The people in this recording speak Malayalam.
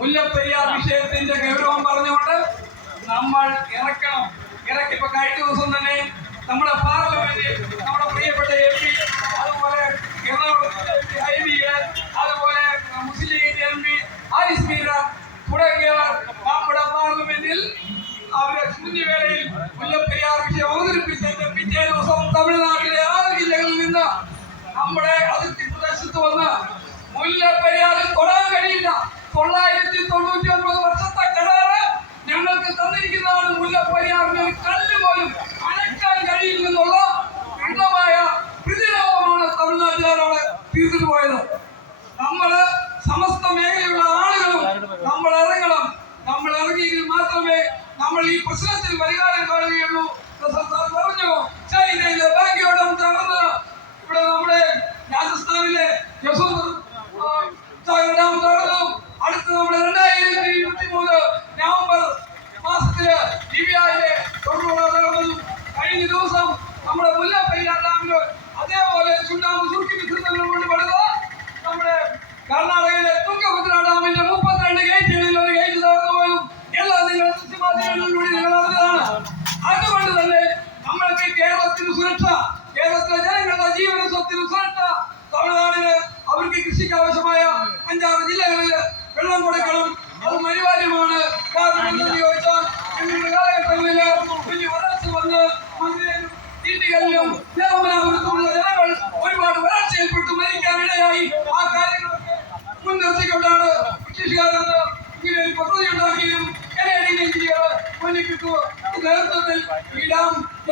മുല്ലപ്പെരിയാർ വിഷയത്തിന്റെ ഗൗരവം പറഞ്ഞുകൊണ്ട് നമ്മൾ ഇപ്പൊ കഴിഞ്ഞ ദിവസം തന്നെ നമ്മുടെ പാർലമെന്റിൽ നമ്മുടെ പ്രിയപ്പെട്ട MP, അതുപോലെ അതുപോലെ മുസ്ലിം ലീഗ് MP ഹാരിസ് മീര തുടങ്ങിയവർ നമ്മുടെ പാർലമെന്റിൽ അവരുടെ ശൂന്യവേളയിൽ മുല്ലപ്പെരിയാർ വിഷയം അവതരിപ്പിച്ചതിന്റെ പിറ്റേ ദിവസം തമിഴ്നാട്ടിലെ 6 ജില്ലകളിൽ നിന്ന് നമ്മുടെ അതിർത്തി പ്രദേശത്ത് വന്ന് മുല്ലപ്പെരിയാറിൽ തൊടാൻ കഴിയില്ല, 999 വർഷത്തെ കരാറ് ഞങ്ങൾക്ക് തന്നിരിക്കുന്നതാണ്, മുല്ലപ്പെരിയാറിന് ഒരു കല്ല് പോലും അനക്കാൻ കഴിയില്ലെന്നുള്ള ദൃഢമായ പ്രതിരോധമാണ് തമിഴ്നാട്ടുകാരോട് തീർത്തിട്ട് പോയത്. നമ്മള് സമസ്ത മേഖലയുള്ള ആളുകളും നമ്മൾ ഇറങ്ങണം. നമ്മൾ ഇറങ്ങിയെങ്കിൽ മാത്രമേ നമ്മൾ ഈ പ്രശ്നത്തിൽ പരിഹാരം കാണുകയുള്ളൂ. പറഞ്ഞു ചൈനയിലെ ബാങ്കിയോടം തകർന്നത്, ഇവിടെ നമ്മുടെ രാജസ്ഥാനിലെ ഡാം തകർന്നു. അടുത്ത് നമ്മുടെ 2023 നവംബർ മാസത്തില് ലിബിയയിലെ തകർന്നതും കഴിഞ്ഞ ദിവസം നമ്മുടെ മുല്ലപ്പെരിയാർ ഡാമില് അതേപോലെ ചുണ്ണാമ്പ് സുർക്കി വിസർജനം കൊണ്ട് പടുക നമ്മുടെ കർണാടകയിലെ തുംഗഭദ്ര ഡാമിന്റെ 32 ഗേറ്റുകളിൽ ഒരു ഗേറ്റ് തകർന്നു പോയതും എല്ലാം നിങ്ങൾ മാധ്യമങ്ങളിലൂടെ നിങ്ങൾ അറിഞ്ഞതാണ്. അതുകൊണ്ട് തന്നെ നമ്മൾക്ക് കേരളത്തിന് സുരക്ഷ, കേരളത്തിലെ ജനങ്ങളുടെ ജീവന സ്വത്തിന് സുരക്ഷ, തമിഴ്നാടിന് അവർക്ക് കൃഷിക്ക് ആവശ്യമായ 5-6 ജില്ലകളിൽ വെള്ളം കൊടുക്കണം. അത് അനിവാര്യമാണ്. കാരണം എന്തെന്ന് ചോദിച്ചാൽ ഞങ്ങളുടെ കാലഘട്ടങ്ങളില് വലിയ വരൾച്ച വന്ന് വീട്ടുകളിലും നിയമനാപുരത്തുമുള്ള ജനങ്ങൾ ഒരുപാട് വരൾച്ചയിൽപ്പെട്ട് മരിക്കാനിടയായി. ആ കാര്യങ്ങളൊക്കെ മുൻനിർത്തിക്കൊണ്ടാണ് ബ്രിട്ടീഷുകാരെന്ന് ഇങ്ങനെ ഒരു പദ്ധതി ഉണ്ടാക്കിയും കനേഡിയൻ എഞ്ചിനീയർ മുന്നിൽ കിട്ടുക നേതൃത്വത്തിൽ ഈ ഡാം